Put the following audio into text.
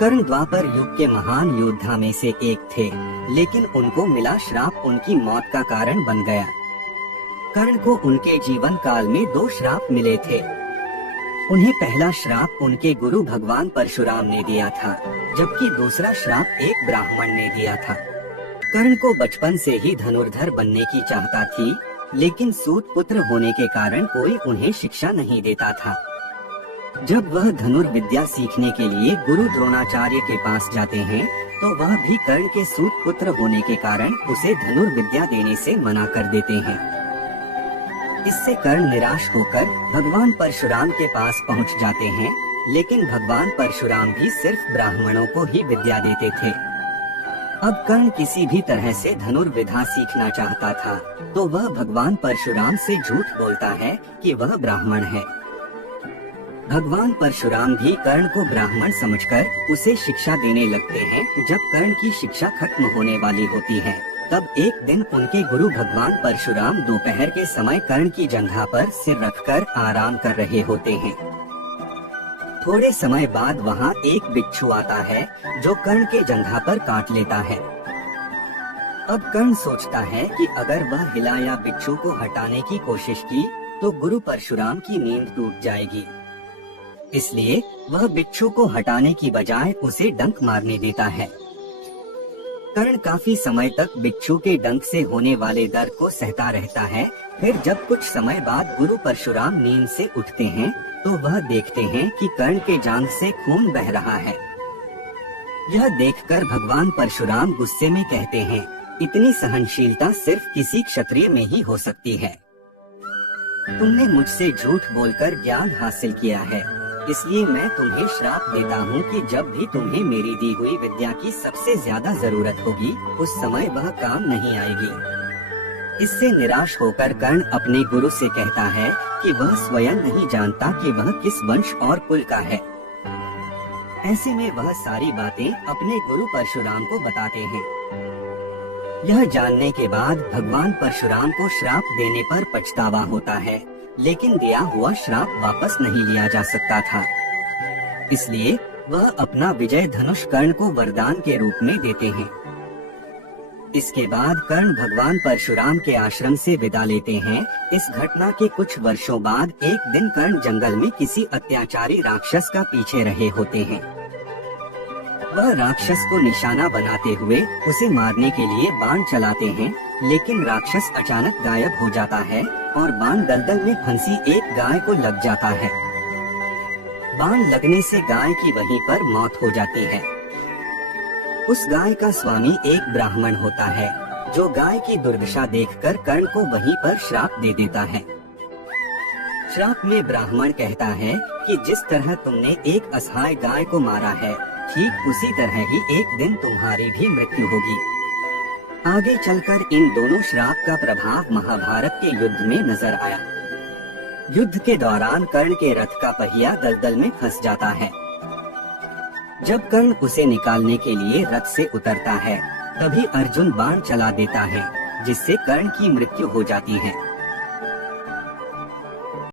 कर्ण द्वापर युग के महान योद्धा में से एक थे, लेकिन उनको मिला श्राप उनकी मौत का कारण बन गया। कर्ण को उनके जीवन काल में 2 श्राप मिले थे। उन्हें पहला श्राप उनके गुरु भगवान परशुराम ने दिया था, जबकि दूसरा श्राप एक ब्राह्मण ने दिया था। कर्ण को बचपन से ही धनुर्धर बनने की चाहता थी, लेकिन सूत पुत्र होने के कारण कोई उन्हें शिक्षा नहीं देता था। जब वह धनुर्विद्या सीखने के लिए गुरु द्रोणाचार्य के पास जाते हैं, तो वह भी कर्ण के सूत पुत्र होने के कारण उसे धनुर्विद्या देने से मना कर देते हैं। इससे कर्ण निराश होकर भगवान परशुराम के पास पहुंच जाते हैं, लेकिन भगवान परशुराम भी सिर्फ ब्राह्मणों को ही विद्या देते थे। अब कर्ण किसी भी तरह से धनुर्विद्या सीखना चाहता था, तो वह भगवान परशुराम से झूठ बोलता है कि वह ब्राह्मण है। भगवान परशुराम भी कर्ण को ब्राह्मण समझकर उसे शिक्षा देने लगते हैं। जब कर्ण की शिक्षा खत्म होने वाली होती है, तब एक दिन उनके गुरु भगवान परशुराम दोपहर के समय कर्ण की जंघा पर सिर रखकर आराम कर रहे होते हैं। थोड़े समय बाद वहाँ एक बिच्छू आता है, जो कर्ण के जंघा पर काट लेता है। अब कर्ण सोचता है कि अगर वह हिला या बिच्छू को हटाने की कोशिश की, तो गुरु परशुराम की नींद टूट जाएगी। इसलिए वह बिच्छू को हटाने की बजाय उसे डंक मारने देता है। कर्ण काफी समय तक बिच्छू के डंक से होने वाले दर्द को सहता रहता है। फिर जब कुछ समय बाद गुरु परशुराम नींद से उठते हैं, तो वह देखते हैं कि कर्ण के जांघ से खून बह रहा है। यह देखकर भगवान परशुराम गुस्से में कहते हैं, इतनी सहनशीलता सिर्फ किसी क्षत्रिय में ही हो सकती है। तुमने मुझसे झूठ बोलकर ज्ञान हासिल किया है, इसलिए मैं तुम्हें श्राप देता हूँ कि जब भी तुम्हें मेरी दी हुई विद्या की सबसे ज्यादा जरूरत होगी, उस समय वह काम नहीं आएगी। इससे निराश होकर कर्ण अपने गुरु से कहता है कि वह स्वयं नहीं जानता कि वह किस वंश और कुल का है। ऐसे में वह सारी बातें अपने गुरु परशुराम को बताते हैं। यह जानने के बाद भगवान परशुराम को श्राप देने पर पछतावा होता है, लेकिन दिया हुआ श्राप वापस नहीं लिया जा सकता था। इसलिए वह अपना विजय धनुष कर्ण को वरदान के रूप में देते हैं। इसके बाद कर्ण भगवान परशुराम के आश्रम से विदा लेते हैं। इस घटना के कुछ वर्षों बाद एक दिन कर्ण जंगल में किसी अत्याचारी राक्षस का पीछे रहे होते हैं। वह राक्षस को निशाना बनाते हुए उसे मारने के लिए बाण चलाते हैं, लेकिन राक्षस अचानक गायब हो जाता है और बाण दलदल में फंसी एक गाय को लग जाता है। बाण लगने से गाय की वहीं पर मौत हो जाती है। उस गाय का स्वामी एक ब्राह्मण होता है, जो गाय की दुर्दशा देखकर कर्ण को वहीं पर श्राप दे देता है। श्राप में ब्राह्मण कहता है कि जिस तरह तुमने एक असहाय गाय को मारा है, ठीक उसी तरह ही एक दिन तुम्हारी भी मृत्यु होगी। आगे चलकर इन दोनों श्राप का प्रभाव महाभारत के युद्ध में नजर आया। युद्ध के दौरान कर्ण के रथ का पहिया दलदल में फंस जाता है। जब कर्ण उसे निकालने के लिए रथ से उतरता है, तभी अर्जुन बाण चला देता है, जिससे कर्ण की मृत्यु हो जाती है।